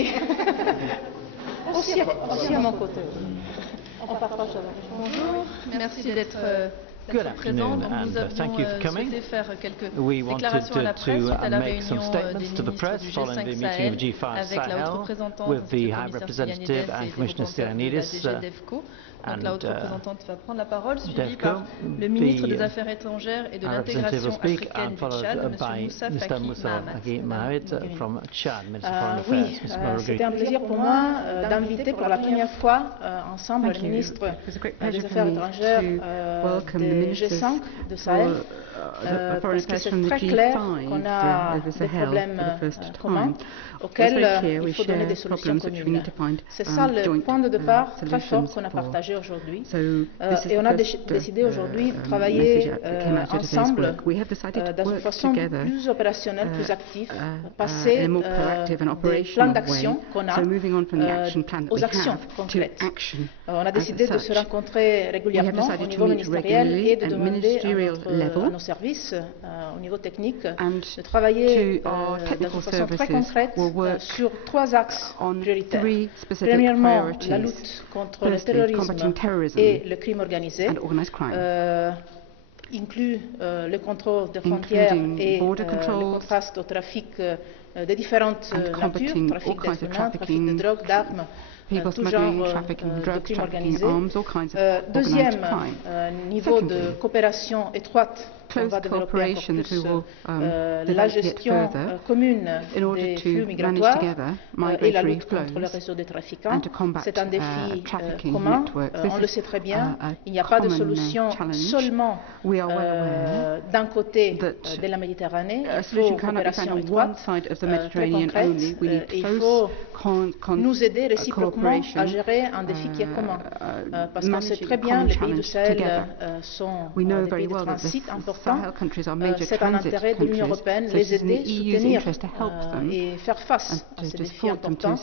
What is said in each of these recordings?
Oui. aussi à mon côté. On partage la région. Bonjour, merci d'être Good présent. afternoon, Donc, nous and thank you for avons coming. souhaité faire quelques We wanted déclarations à la presse to suite à la make some réunion des statements to the ministres press du following G5 the meeting Sahel of G5 avec la haute Sahel représentante with ainsi the que le High commissaire Representative Stylianides and et Commissioner des représentants de la Stylianides. DG DEVCO. Donc la haute and, représentante va prendre la parole, suivie DEVCO, par le ministre des the Affaires étrangères et de Our representative will l'intégration speak, africaine du followed Tchad, by M. Moussa Mr. Faki Moussa Faki Mahamat. Mahamat from Chad, Minister of Foreign Oui, Affairs. Ms. Marguerite. c'était un plaisir pour moi d'inviter pour la première fois ensemble le ministre des Affaires étrangères des G5 de Sahel, parce que c'est très clair qu'on a des problèmes communs auxquels il faut donner des solutions communes. C'est ça le point de départ très fort qu'on a partagé aujourd'hui. Et on a décidé aujourd'hui de travailler ensemble dans une façon plus opérationnelle, plus active, passer des plans d'action qu'on a aux actions concrètes. On a décidé de se rencontrer régulièrement au niveau ministériel et de demander à nos services, au niveau technique, de travailler de façon très concrète sur 3 axes prioritaires. Premièrement, la lutte contre le terrorisme et le crime organisé, inclut le contrôle des frontières et le contraste au trafic de différentes natures, trafic d'êtres humains, trafic de drogue, d'armes, tout genre de crimes organisés. Deuxième niveau de coopération étroite qu'on va développer encore plus la gestion commune des flux migratoires et la lutte contre le réseau des trafiquants. C'est un défi commun, on le sait très bien. Il n'y a pas de solution seulement d'un côté de la Méditerranée. Il faut une coopération étroite, très concrète, et il faut nous aider réciproquement à gérer un défi qui est commun. Parce qu'on sait très bien que les pays du Sahel sont des pays de transit importants. C'est un intérêt de l'Union européenne de les aider, soutenir et faire face à ces défis importants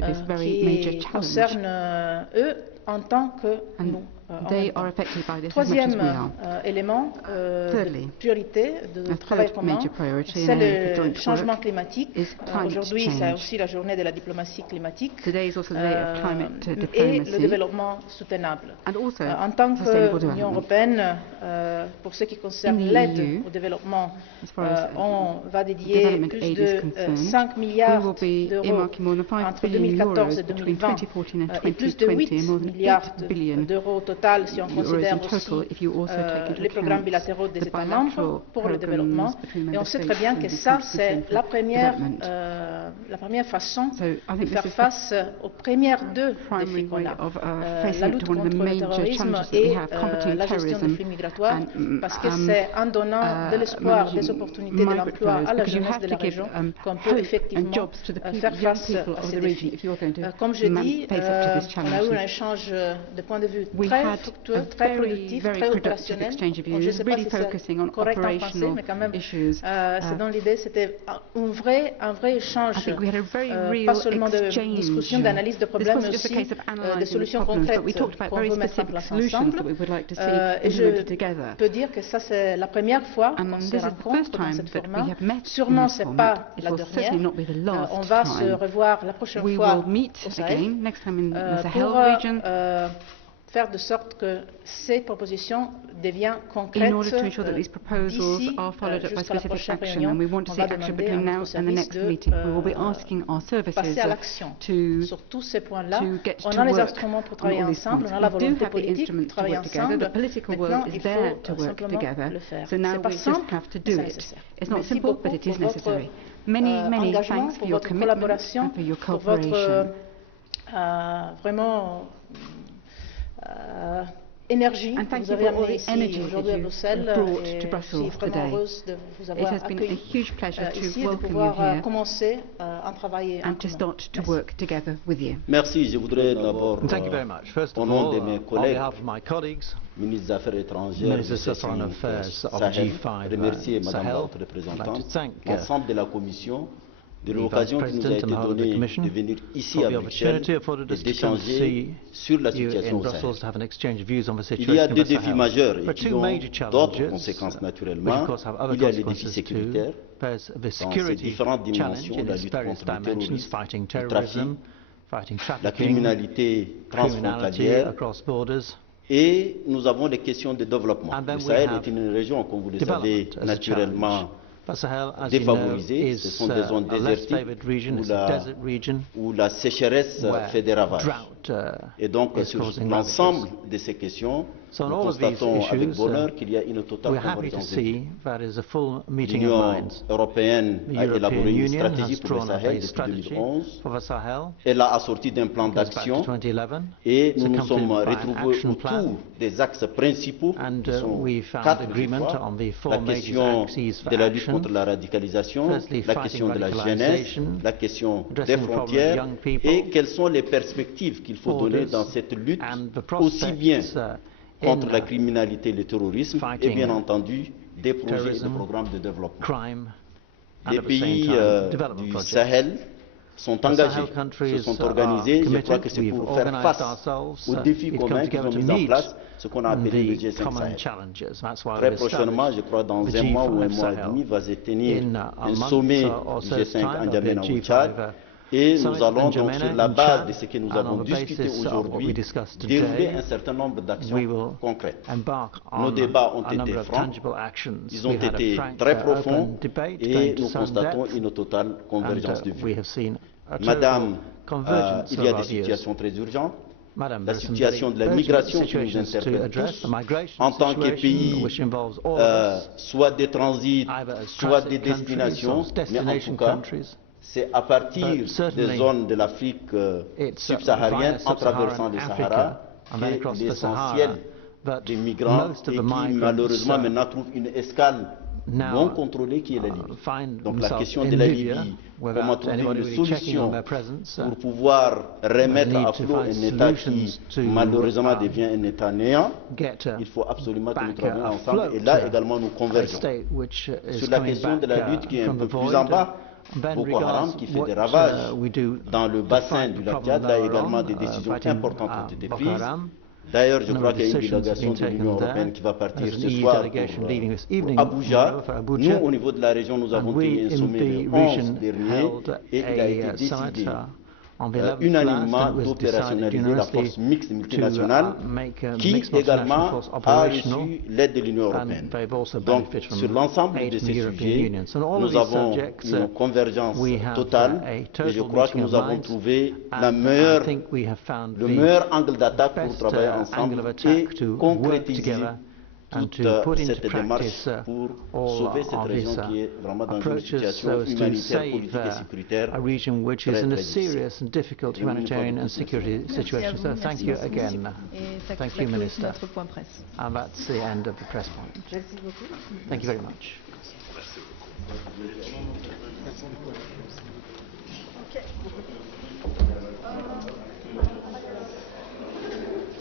qui concernent eux en tant que nous. Troisième élément de priorité de travail commun, c'est le changement climatique. Aujourd'hui, c'est aussi la journée de la diplomatie climatique et le développement soutenable. En tant qu'Union européenne, pour ce qui concerne l'aide au développement, on va dédier plus de 5 milliards d'euros entre 2014 et 2020 et plus de 8 milliards d'euros au total si on considère aussi les programmes bilatéraux des États membres pour le développement. Et on sait très bien que ça, c'est la première façon de faire face aux premières 2 défis qu'on a. La lutte contre le terrorisme et la gestion des flux migratoires, parce que c'est en donnant de l'espoir, des opportunités de l'emploi à la jeunesse de la région qu'on peut effectivement faire face à ces défis. Comme je dis, on a eu un échange de points de vue très fructueux, très productif, très opérationnel. Je ne sais pas si c'est correct en français, mais quand même, c'est dans l'idée, c'était un vrai échange, pas seulement de discussion, d'analyse de problèmes, mais aussi de solutions concrètes qu'on veut mettre en place ensemble. Et je peux dire que ça, c'est la première fois qu'on se rencontre dans cette format. Sûrement, ce n'est pas la dernière. On va se revoir la prochaine fois au Sahel pour faire de sorte que ces propositions deviennent concrètes d'ici jusqu'à la prochaine réunion. On va demander à notre service de passer à l'action sur tous ces points-là. On a les instruments pour travailler ensemble, on a la volonté politique pour travailler ensemble. Maintenant, il faut simplement le faire. Ce n'est pas simple, mais c'est nécessaire. Merci beaucoup pour votre engagement, pour votre collaboration, pour votre vraiment énergie que vous avez amenée ici aujourd'hui à Bruxelles, et je suis vraiment heureuse de vous avoir accueilli ici et de pouvoir commencer à travailler en commun. Merci. Je voudrais d'abord, au nom de mes collègues, ministre des Affaires étrangères du G5 Sahel, remercier Madame la haute représentante, l'ensemble de la Commission, de l'occasion qui nous a été donnée de venir ici à Bruxelles et d'échanger sur la situation au Sahel. Il y a deux défis majeurs et qui ont d'autres conséquences naturellement. Il y a les défis sécuritaires, dans ces différentes dimensions, la lutte contre le terrorisme, le trafic, la criminalité transfrontalière, et nous avons les questions de développement. Le Sahel est une région, comme vous le savez, naturellement défavorisées. Ce sont des zones désertiques où la sécheresse fait des ravages. Et donc, sur l'ensemble de ces questions, nous constatons avec bonheur qu'il y a une totale convergence de vues. L'Union européenne a élaboré une stratégie pour le Sahel depuis 2011. Elle a assorti d'un plan d'action et nous nous sommes retrouvés autour des axes principaux qui sont 4 fois. La question de la lutte contre la radicalisation, la question de la jeunesse, la question des frontières et quelles sont les perspectives qu'il faut donner dans cette lutte aussi bien contre la criminalité et le terrorisme et bien entendu des projets et des programmes de développement. Les pays du Sahel sont engagés, se sont organisés. Je crois que c'est pour faire face aux défis communs qu'ils ont mis en place, ce qu'on a appelé le G5 Sahel. Très prochainement, je crois dans un mois ou un mois et demi, va se tenir un sommet du G5 en N'Djamena au Tchad. Et nous allons donc, sur la base de ce que nous avons discuté aujourd'hui, dérouler un certain nombre d'actions concrètes. Nos débats ont été francs, ils ont été très profonds et nous constatons une totale convergence de vues. Madame, il y a des situations très urgentes. La situation de la migration qui nous interpelle tous, en tant que pays, soit des transits, soit des destinations, mais en tout cas, c'est à partir des zones de l'Afrique subsaharienne, en traversant le Sahara, que l'essentiel des migrants et qui malheureusement maintenant trouvent une escale non contrôlée qui est la Libye. Donc la question de la Libye, comment trouver une solution pour pouvoir remettre à flot un État qui malheureusement devient un État néant, il faut absolument que nous travaillions ensemble et là également nous convergeons. Sur la question de la lutte qui est un peu plus en bas, Boko Haram qui fait des ravages dans le bassin du lac Tchad, là également des décisions importantes ont été prises. D'ailleurs, je crois qu'il y a une délégation de l'Union européenne qui va partir ce soir pour Abuja. Nous, au niveau de la région, nous avons tenu un sommet le 11 dernier et il a été décidé unanimement d'opérationnaliser la force mixte multinationale qui également a reçu l'aide de l'Union européenne. Donc, sur l'ensemble de ces sujets, nous avons une convergence totale et je crois que nous avons trouvé le meilleur angle d'attaque pour travailler ensemble et concrétiser toute cette démarche pour sauver cette région qui est vraiment dans une situation humanitaire, politique et sécuritaire très difficile. So thank you again. Thank you, Minister. And that's the end of the press point. Thank you very much.